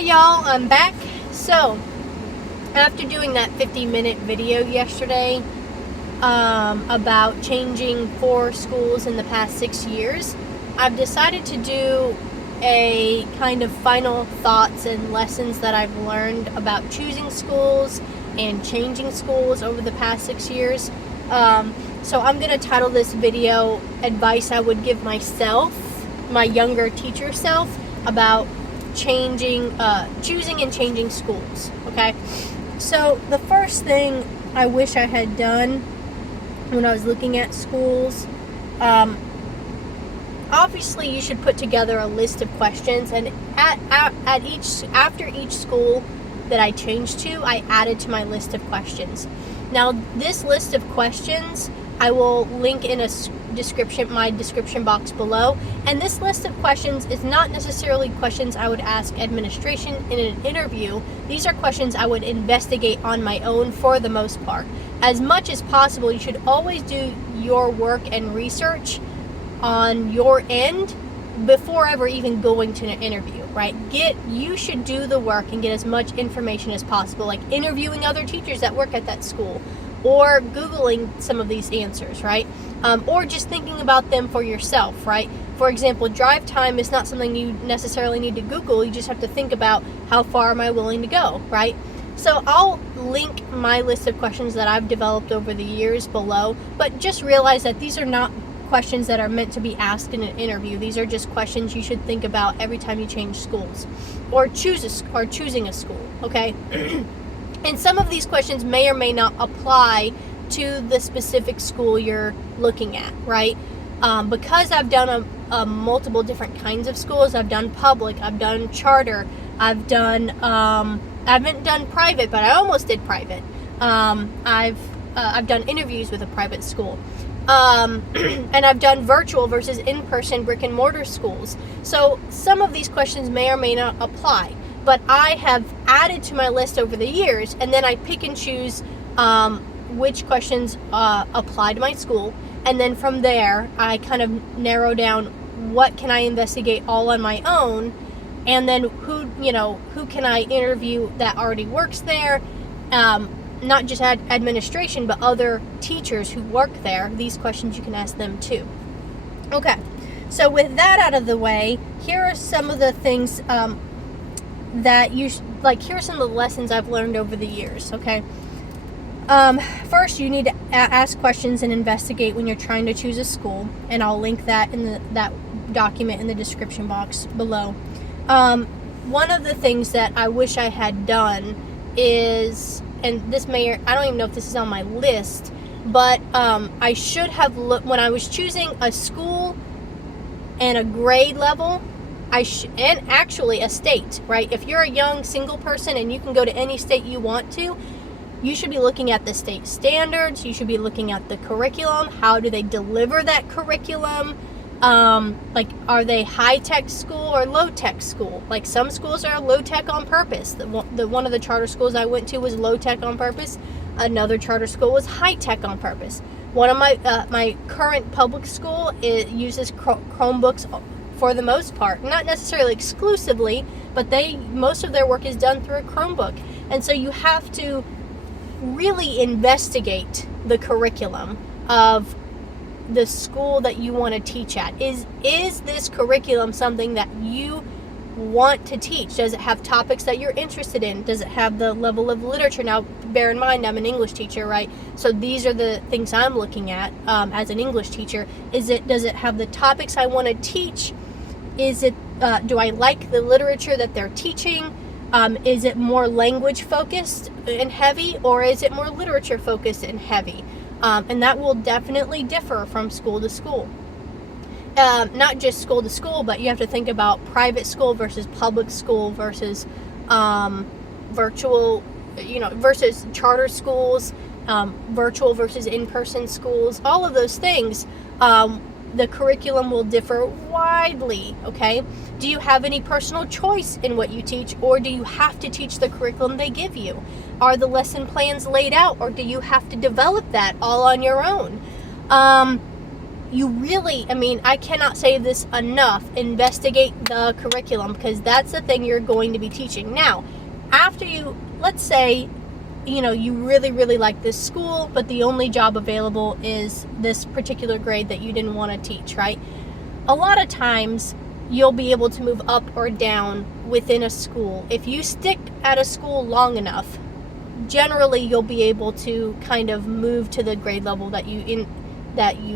y'all, I'm back. So, after doing that 50-minute video yesterday about changing 4 schools in the past 6 years, I've decided to do a kind of final thoughts and lessons that I've learned about choosing schools and changing schools over the past 6 years. So I'm going to title this video Advice I Would Give Myself, my younger teacher self, about choosing and changing schools. Okay, so the first thing I wish I had done when I was looking at schools, obviously you should put together a list of questions, and after each school that I changed to, I added to my list of questions. Now this list of questions I will link in my description box below. And this list of questions is not necessarily questions I would ask administration in an interview. These are questions I would investigate on my own for the most part. As much as possible, you should always do your work and research on your end before ever even going to an interview, right? You should do the work and get as much information as possible, like interviewing other teachers that work at that school, or Googling some of these answers, right? Or just thinking about them for yourself, right? For example, drive time is not something you necessarily need to Google. You just have to think about how far am I willing to go, right? So I'll link my list of questions that I've developed over the years below, but just realize that these are not questions that are meant to be asked in an interview. These are just questions you should think about every time you change schools or choosing a school, okay? And some of these questions may or may not apply to the specific school you're looking at, right? Because I've done multiple different kinds of schools. I've done public, I've done charter, I haven't done private, but I almost did private. I've done interviews with a private school. And I've done virtual versus in-person brick and mortar schools. So some of these questions may or may not apply, but I have added to my list over the years, and then I pick and choose which questions apply to my school, and then from there I kind of narrow down what can I investigate all on my own, and then who can I interview that already works there, not just administration but other teachers who work there. These questions you can ask them too. Okay, so with that out of the way, here are some of the things that here are some of the lessons I've learned over the years, okay? First, you need to ask questions and investigate when you're trying to choose a school, and I'll link that in that document in the description box below. One of the things that I wish I had done is, and I don't even know if this is on my list, but I should have looked, when I was choosing a school and a grade level, and actually a state, right? If you're a young single person and you can go to any state you want to, you should be looking at the state standards. You should be looking at the curriculum. How do they deliver that curriculum? Are they high-tech school or low-tech school? Like, some schools are low-tech on purpose. One of the charter schools I went to was low-tech on purpose. Another charter school was high-tech on purpose. One of my current public school, it uses Chromebooks for the most part, not necessarily exclusively, but most of their work is done through a Chromebook. And so you have to really investigate the curriculum of the school that you want to teach at. Is this curriculum something that you want to teach? Does it have topics that you're interested in? Does it have the level of literature? Now, bear in mind, I'm an English teacher, right? So these are the things I'm looking at as an English teacher. Does it have the topics I want to teach? Do I like the literature that they're teaching? Is it more language focused and heavy, or is it more literature focused and heavy? And that will definitely differ from school to school. Not just school to school, but you have to think about private school versus public school versus virtual, versus charter schools, virtual versus in-person schools. All of those things, the curriculum will differ widely, okay? Do you have any personal choice in what you teach, or do you have to teach the curriculum they give you? Are the lesson plans laid out, or do you have to develop that all on your own? you really, I mean, I cannot say this enough, investigate the curriculum, because that's the thing you're going to be teaching. Now, after you, let's say, you really, really like this school, but the only job available is this particular grade that you didn't want to teach, right? A lot of times, you'll be able to move up or down within a school. If you stick at a school long enough, generally you'll be able to kind of move to the grade level that you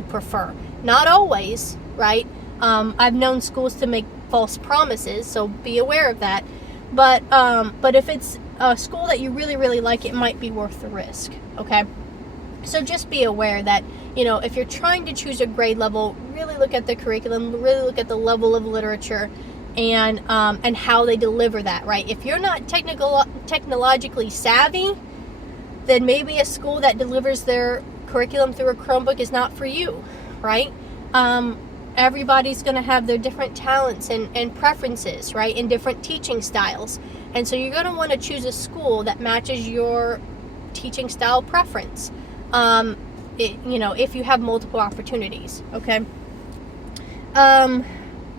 prefer. Not always, right? I've known schools to make false promises, so be aware of that. But if it's a school that you really, really like, it might be worth the risk, okay? So just be aware that, if you're trying to choose a grade level, really look at the curriculum, really look at the level of literature, and how they deliver that, right? If you're not technologically savvy, then maybe a school that delivers their curriculum through a Chromebook is not for you, right? Everybody's going to have their different talents and preferences, right, and different teaching styles. And so you're going to want to choose a school that matches your teaching style preference, if you have multiple opportunities, okay?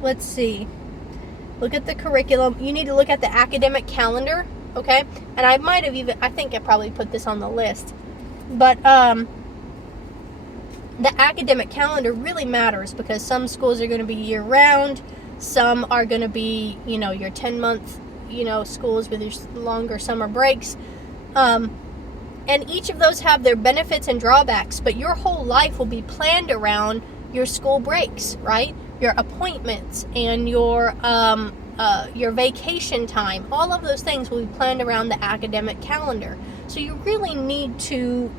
Let's see. Look at the curriculum. You need to look at the academic calendar, okay? And I think I probably put this on the list. But the academic calendar really matters, because some schools are going to be year-round. Some are going to be, your 10-month, schools with your longer summer breaks. And each of those have their benefits and drawbacks, but your whole life will be planned around your school breaks, right? Your appointments and your vacation time. All of those things will be planned around the academic calendar. So you really need to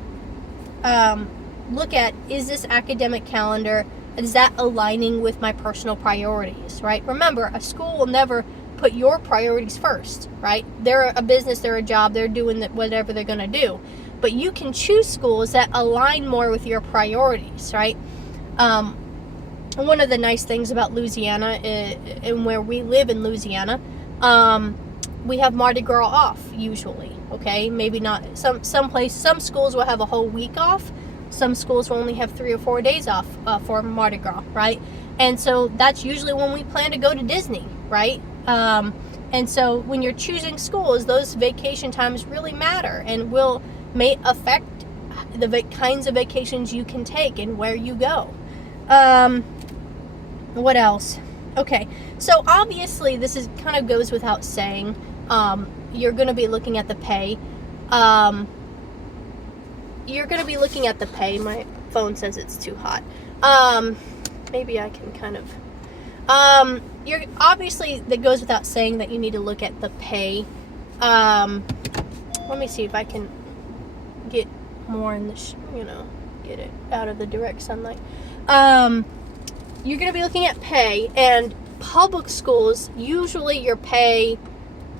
look at, is this academic calendar, is that aligning with my personal priorities, right? Remember, a school will never put your priorities first, right? They're a business, they're a job, they're doing whatever they're going to do. But you can choose schools that align more with your priorities, right? One of the nice things about Louisiana, and where we live in Louisiana, we have Mardi Gras off usually, okay? Maybe not, some schools will have a whole week off. Some schools will only have 3 or 4 days off for Mardi Gras, right? And so that's usually when we plan to go to Disney, right? And so when you're choosing schools, those vacation times really matter and may affect the kinds of vacations you can take and where you go. What else? Okay, so obviously this kind of goes without saying. You're going to be looking at the pay. My phone says it's too hot. Maybe I can kind of... you're obviously, that goes without saying that you need to look at the pay. Let me see if I can get more in the, get it out of the direct sunlight. You're going to be looking at pay, and public schools, usually your pay,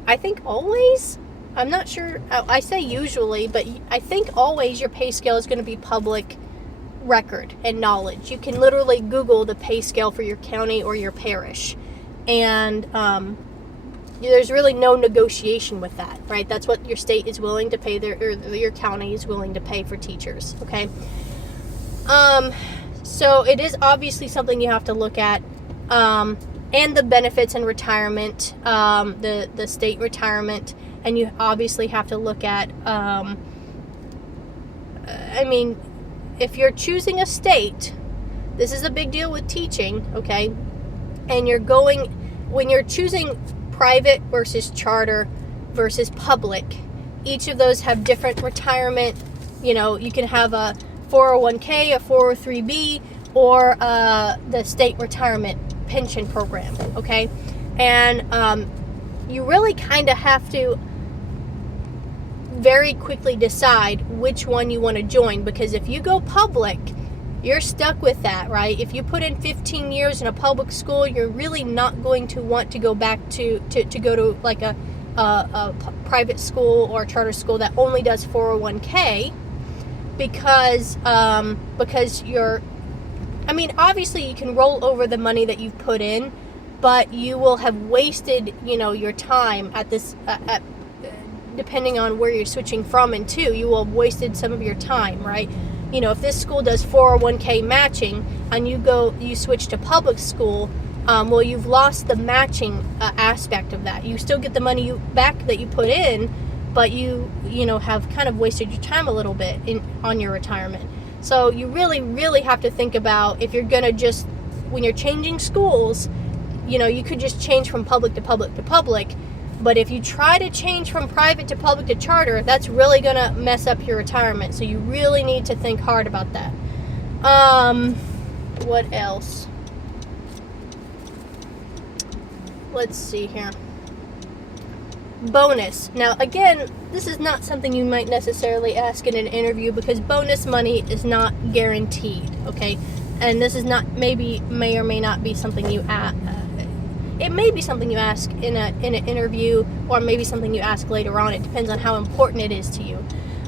I think always, I'm not sure, I say usually, but I think always your pay scale is going to be public record and knowledge. You can literally Google the pay scale for your county or your parish, and there's really no negotiation with that, right? That's what your state is willing to pay, or your county is willing to pay for teachers, okay? So it is obviously something you have to look at, and the benefits and retirement, the state retirement, and you obviously have to look at, if you're choosing a state, this is a big deal with teaching, okay? And when you're choosing private versus charter versus public, each of those have different retirement. You can have a 401k, a 403b, or the state retirement pension program, okay? And you really kind of have to very quickly decide which one you want to join, because if you go public, you're stuck with that, right? If you put in 15 years in a public school, you're really not going to want to go back to go to like a private school or a charter school that only does 401k, because obviously you can roll over the money that you've put in, but you will have wasted, your time at this, depending on where you're switching from and to, you will have wasted some of your time, right? if this school does 401k matching and you switch to public school, well, you've lost the matching aspect of that. You still get the money back that you put in, but you have kind of wasted your time a little bit on your retirement. So you really, really have to think about if you're going to when you're changing schools, you could just change from public to public to public. But if you try to change from private to public to charter, that's really going to mess up your retirement. So you really need to think hard about that. What else? Let's see here. Bonus. Now, again, this is not something you might necessarily ask in an interview because bonus money is not guaranteed, okay? And this is may or may not be something you ask. It may be something you ask in an interview, or maybe something you ask later on. It depends on how important it is to you.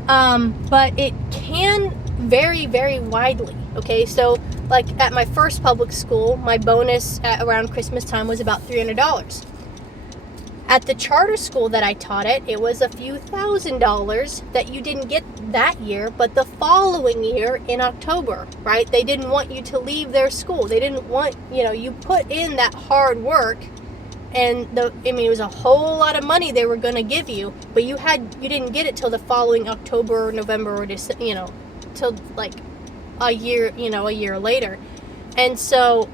But it can vary very widely, okay? So, like at my first public school, my bonus at around Christmas time was about $300. At the charter school that I taught at, it was a few $1,000s that you didn't get that year, but the following year in October, right? They didn't want you to leave their school. They didn't want, you put in that hard work, and it was a whole lot of money they were going to give you, but you didn't get it till the following October or November or December, till like a year later. And so,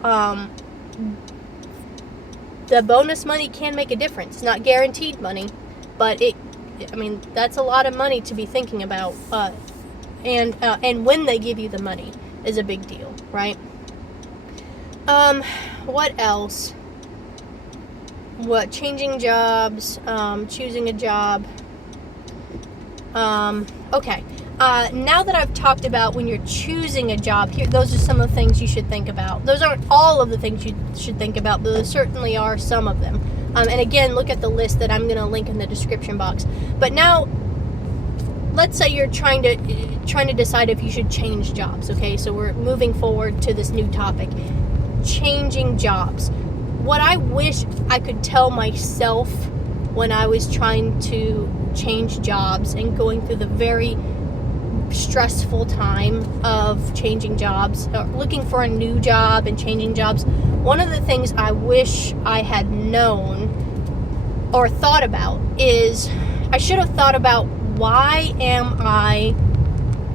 the bonus money can make a difference. It's not guaranteed money, but that's a lot of money to be thinking about. And when they give you the money is a big deal, right? What else? Changing jobs, choosing a job. Okay. Now that I've talked about when you're choosing a job, those are some of the things you should think about. Those aren't all of the things you should think about, but there certainly are some of them. And again, look at the list that I'm going to link in the description box. But now, let's say you're trying to decide if you should change jobs. Okay, so we're moving forward to this new topic, changing jobs. What I wish I could tell myself when I was trying to change jobs and going through the very stressful time of changing jobs, looking for a new job and changing jobs, one of the things I wish I had known or thought about is I should have thought about, why am I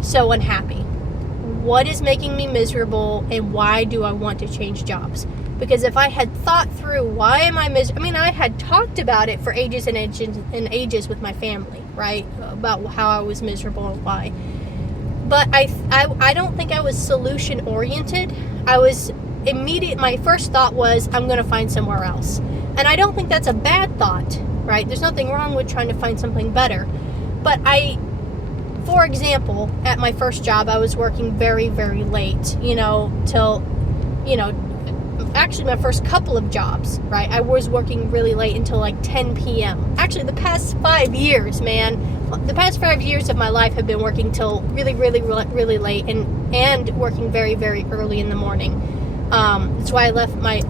so unhappy? What is making me miserable, and why do I want to change jobs? Because if I had thought through why am I miserable, I had talked about it for ages and ages with my family, right? About how I was miserable and why. But I don't think I was solution oriented. My first thought was, I'm going to find somewhere else. And I don't think that's a bad thought, right? There's nothing wrong with trying to find something better. But for example, at my first job, I was working very, very late, till, actually my first couple of jobs, right? I was working really late until like 10 p.m. Actually, the past 5 years, the past 5 years of my life have been working till really, really, really late and working very, very early in the morning. That's why I left my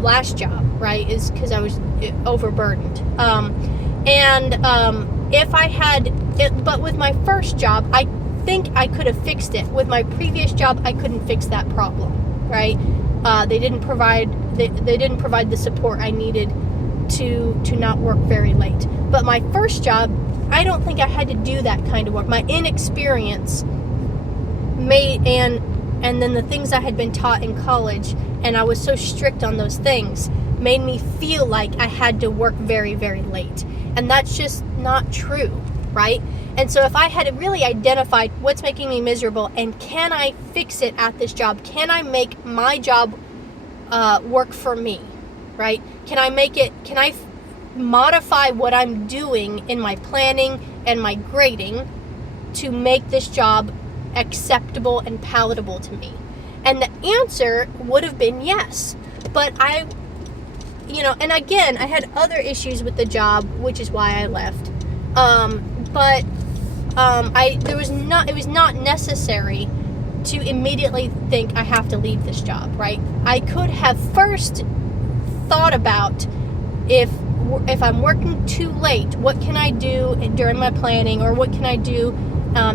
last job, right? Is because I was overburdened. But with my first job, I think I could have fixed it. With my previous job, I couldn't fix that problem, right? They didn't provide the support I needed to not work very late. But my first job, I don't think I had to do that kind of work. My inexperience and then the things I had been taught in college, and I was so strict on those things, made me feel like I had to work very, very late. And that's just not true, right? And so if I had really identified what's making me miserable and can I fix it at this job, can I make my job work for me, right? Can I modify what I'm doing in my planning and my grading to make this job acceptable and palatable to me? And the answer would have been yes. But and again, I had other issues with the job, which is why I left. It was not necessary to immediately think I have to leave this job, right? I could have first thought about if I'm working too late, what can I do during my planning, or what can I do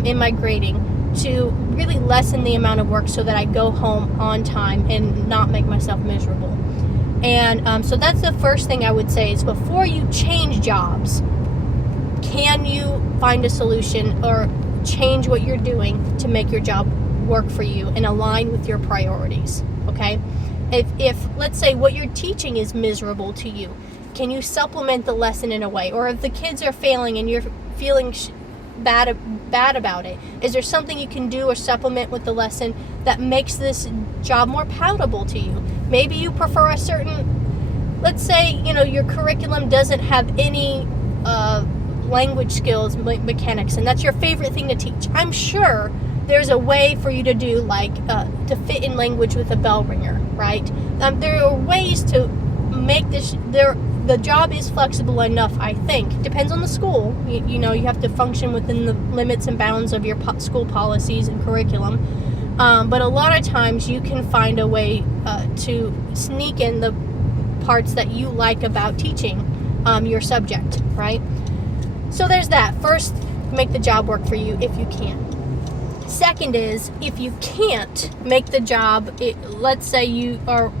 in my grading to really lessen the amount of work so that I go home on time and not make myself miserable. And so that's the first thing I would say is before you change jobs, can you find a solution or change what you're doing to make your job work for you and align with your priorities, okay? If let's say what you're teaching is miserable to you, can you supplement the lesson in a way? Or if the kids are failing and you're feeling bad about it, is there something you can do or supplement with the lesson that makes this job more palatable to you? Maybe you prefer a certain, let's say, your curriculum doesn't have any language skills mechanics, and that's your favorite thing to teach. I'm sure there's a way for you to do to fit in language with a bell ringer, right? There are ways to make this the job is flexible enough, I think. Depends on the school. You have to function within the limits and bounds of your school policies and curriculum. But a lot of times you can find a way to sneak in the parts that you like about teaching your subject, right? So there's that. First, make the job work for you if you can. Second is, if you can't make the job, let's say you are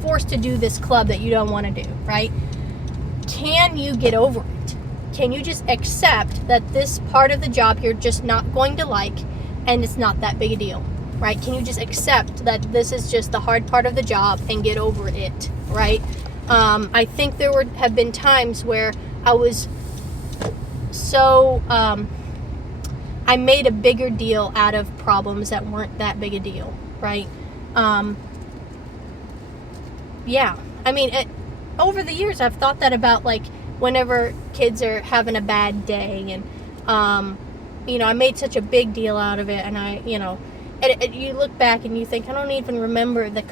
forced to do this club that you don't want to do, right? Can you get over it? Can you just accept that this part of the job you're just not going to like, and it's not that big a deal, right? Can you just accept that this is just the hard part of the job and get over it, right? I think there have been times where I was so I made a bigger deal out of problems that weren't that big a deal, right? Yeah, I mean, over the years, I've thought that about, whenever kids are having a bad day, and, I made such a big deal out of it, and and you look back and you think, I don't even remember the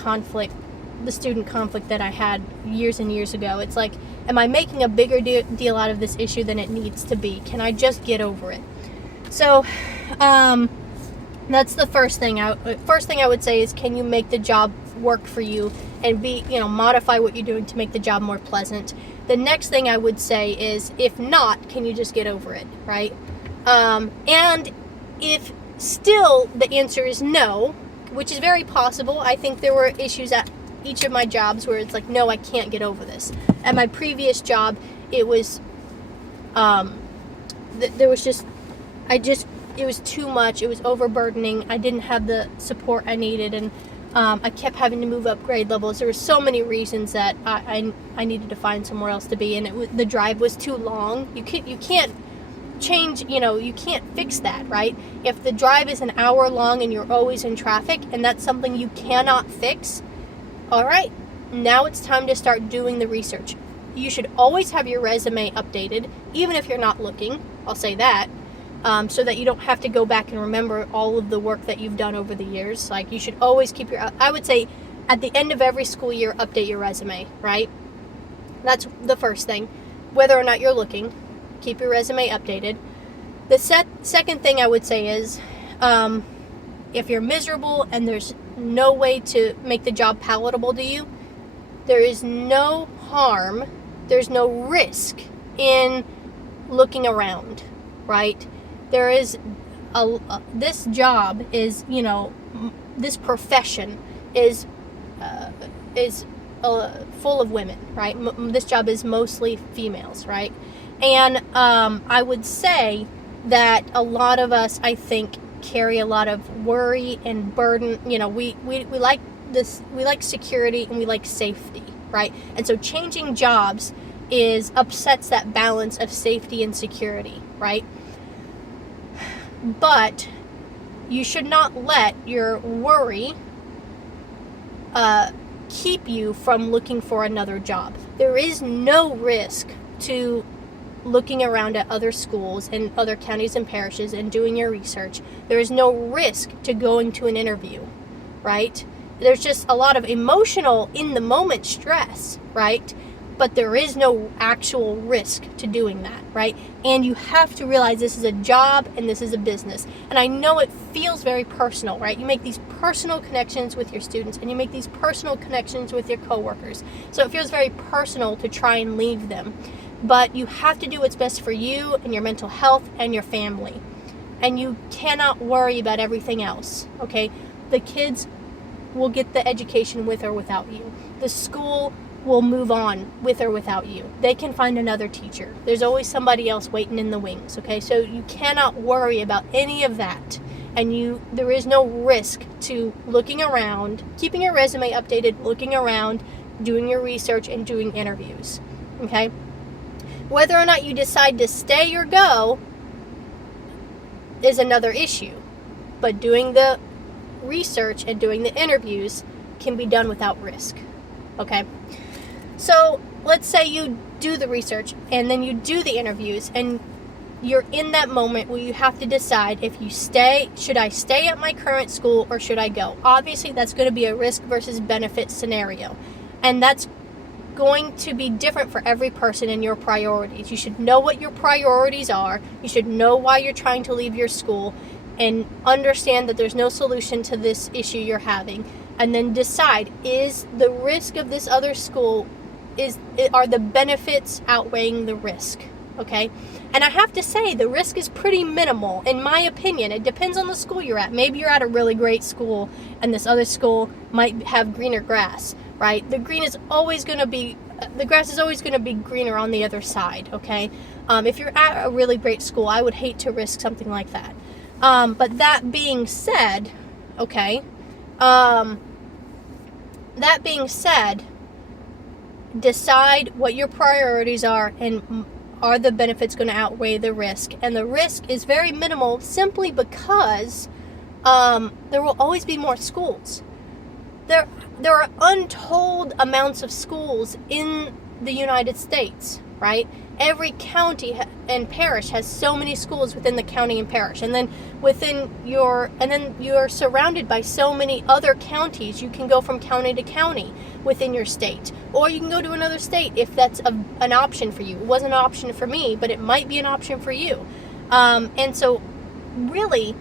student conflict that I had years and years ago. It's like, am I making a bigger deal out of this issue than it needs to be? Can I just get over it? So, that's the first thing. First thing I would say is, can you make the job work for you and modify what you're doing to make the job more pleasant? The next thing I would say is, if not, can you just get over it, right? And if still the answer is no, which is very possible, I think there were issues at each of my jobs where it's like, no, I can't get over this. At my previous job, it was, it was too much. It was overburdening. I didn't have the support I needed, and I kept having to move up grade levels. There were so many reasons that I needed to find somewhere else to be, and the drive was too long. You can't change, you can't fix that, right? If the drive is an hour long and you're always in traffic, and that's something you cannot fix, all right, now it's time to start doing the research. You should always have your resume updated, even if you're not looking. I'll say that. So that you don't have to go back and remember all of the work that you've done over the years. You should always keep I would say at the end of every school year, update your resume, right? That's the first thing. Whether or not you're looking, keep your resume updated. The second thing I would say is, if you're miserable and there's no way to make the job palatable to you, there is no harm, there's no risk in looking around, right? There is this job is, this profession is full of women, right? This job is mostly females, right? And I would say that a lot of us, I think, carry a lot of worry and burden. We like this, we like security and we like safety, right? And so changing jobs upsets that balance of safety and security, right? But you should not let your worry keep you from looking for another job. There is no risk to looking around at other schools and other counties and parishes and doing your research. There is no risk to going to an interview, right? There's just a lot of emotional, in the moment stress, right? But there is no actual risk to doing that, right? And you have to realize this is a job and this is a business. And I know it feels very personal, right? You make these personal connections with your students and you make these personal connections with your coworkers. So it feels very personal to try and leave them. But you have to do what's best for you and your mental health and your family. and you cannot worry about everything else, okay? The kids will get the education with or without you. The school will move on with or without you. They can find another teacher. There's always somebody else waiting in the wings, okay? So you cannot worry about any of that. And there is no risk to looking around, keeping your resume updated, looking around, doing your research, and doing interviews, okay? Whether or not you decide to stay or go is another issue. But doing the research and doing the interviews can be done without risk, okay? So let's say you do the research and then you do the interviews, and you're in that moment where you have to decide if you stay, should I stay at my current school or should I go? Obviously, that's going to be a risk versus benefit scenario. And that's going to be different for every person in your priorities. You should know what your priorities are. You should know why you're trying to leave your school and understand that there's no solution to this issue you're having. And then decide, is the risk of this other school, are the benefits outweighing the risk? Okay? And I have to say, the risk is pretty minimal, in my opinion. It depends on the school you're at. Maybe you're at a really great school, and this other school might have greener grass, right? The grass is always going to be greener on the other side, okay? If you're at a really great school, I would hate to risk something like that. But that being said, okay, decide what your priorities are, and are the benefits going to outweigh the risk? And the risk is very minimal simply because there will always be more schools. There are untold amounts of schools in the United States, right? Every county and parish has so many schools within the county and parish, and then you're surrounded by so many other counties. You can go from county to county within your state, or you can go to another state if that's an option for you. It wasn't an option for me, but it might be an option for you. And so really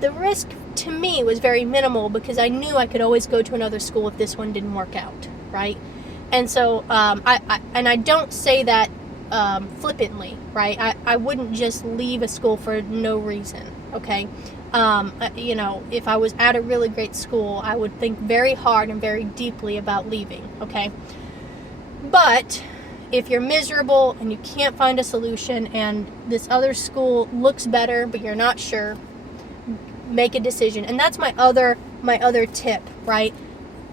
the risk to me was very minimal because I knew I could always go to another school if this one didn't work out, right? And so I don't say that flippantly, right? I wouldn't just leave a school for no reason, okay? If I was at a really great school, I would think very hard and very deeply about leaving, okay? But if you're miserable and you can't find a solution and this other school looks better but you're not sure, make a decision. And that's my other tip, right?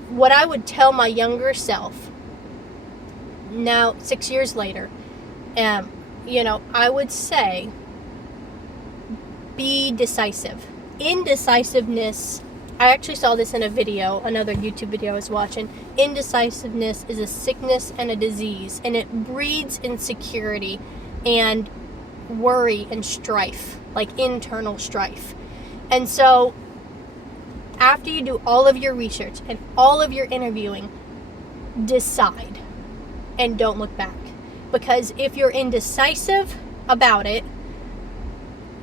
What I would tell my younger self now 6 years later, I would say be decisive. Indecisiveness, I actually saw this in another YouTube video I was watching. Indecisiveness is a sickness and a disease, and it breeds insecurity and worry and strife, like internal strife. And so after you do all of your research and all of your interviewing, decide and don't look back. Because if you're indecisive about it,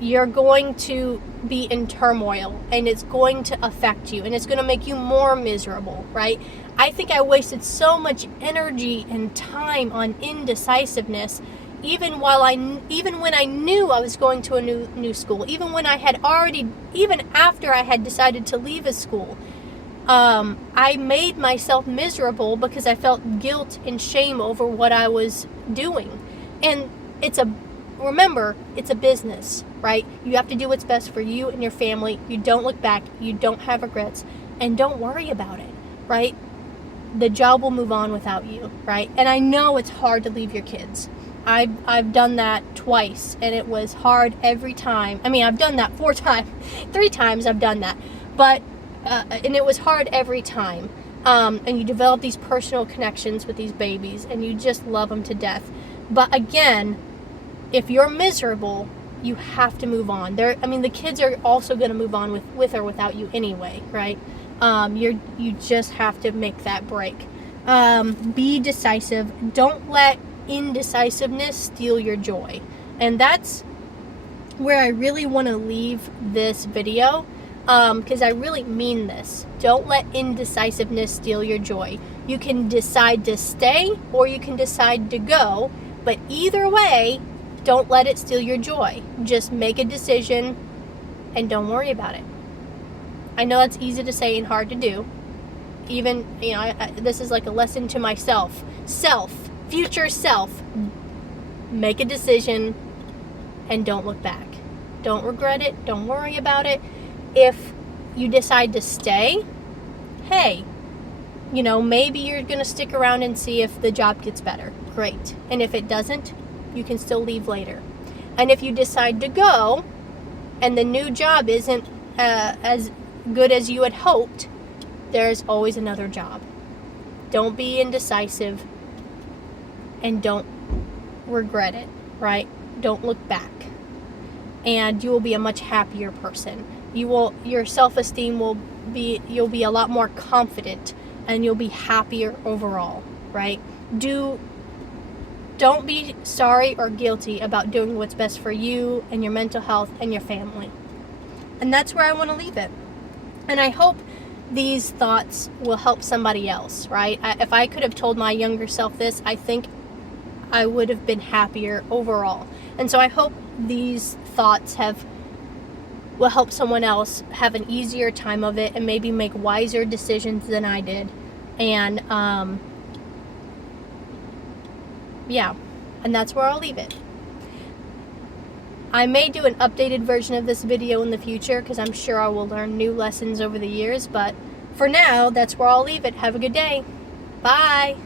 you're going to be in turmoil, and it's going to affect you, and it's going to make you more miserable, right? I think I wasted so much energy and time on indecisiveness, even when I knew I was going to a new school, even after I had decided to leave a school. I made myself miserable because I felt guilt and shame over what I was doing. And remember, it's a business, right? You have to do what's best for you and your family. You don't look back. You don't have regrets. And don't worry about it, right? The job will move on without you, right? And I know it's hard to leave your kids. I've done that twice, and it was hard every time. I mean, I've done that 3 times I've done that. But and it was hard every time. And you develop these personal connections with these babies, and you just love them to death. But again, if you're miserable, you have to move on. The kids are also going to move on with or without you anyway, right? You just have to make that break. Be decisive. Don't let indecisiveness steal your joy. And that's where I really want to leave this video. Because I really mean this. Don't let indecisiveness steal your joy. You can decide to stay or you can decide to go, but either way, don't let it steal your joy. Just make a decision and don't worry about it. I know that's easy to say and hard to do. Even, this is like a lesson to myself. Future self. Make a decision and don't look back. Don't regret it. Don't worry about it. If you decide to stay, hey, maybe you're going to stick around and see if the job gets better. Great. And if it doesn't, you can still leave later. And if you decide to go and the new job isn't as good as you had hoped, there's always another job. Don't be indecisive and don't regret it, right? Don't look back. And you will be a much happier person. Your self-esteem you'll be a lot more confident, and you'll be happier overall, right? Don't be sorry or guilty about doing what's best for you and your mental health and your family. And that's where I want to leave it. And I hope these thoughts will help somebody else, right? If I could have told my younger self this, I think I would have been happier overall. And so I hope these thoughts will help someone else have an easier time of it and maybe make wiser decisions than I did. And and that's where I'll leave it. I may do an updated version of this video in the future because I'm sure I will learn new lessons over the years, but for now, that's where I'll leave it. Have a good day. Bye.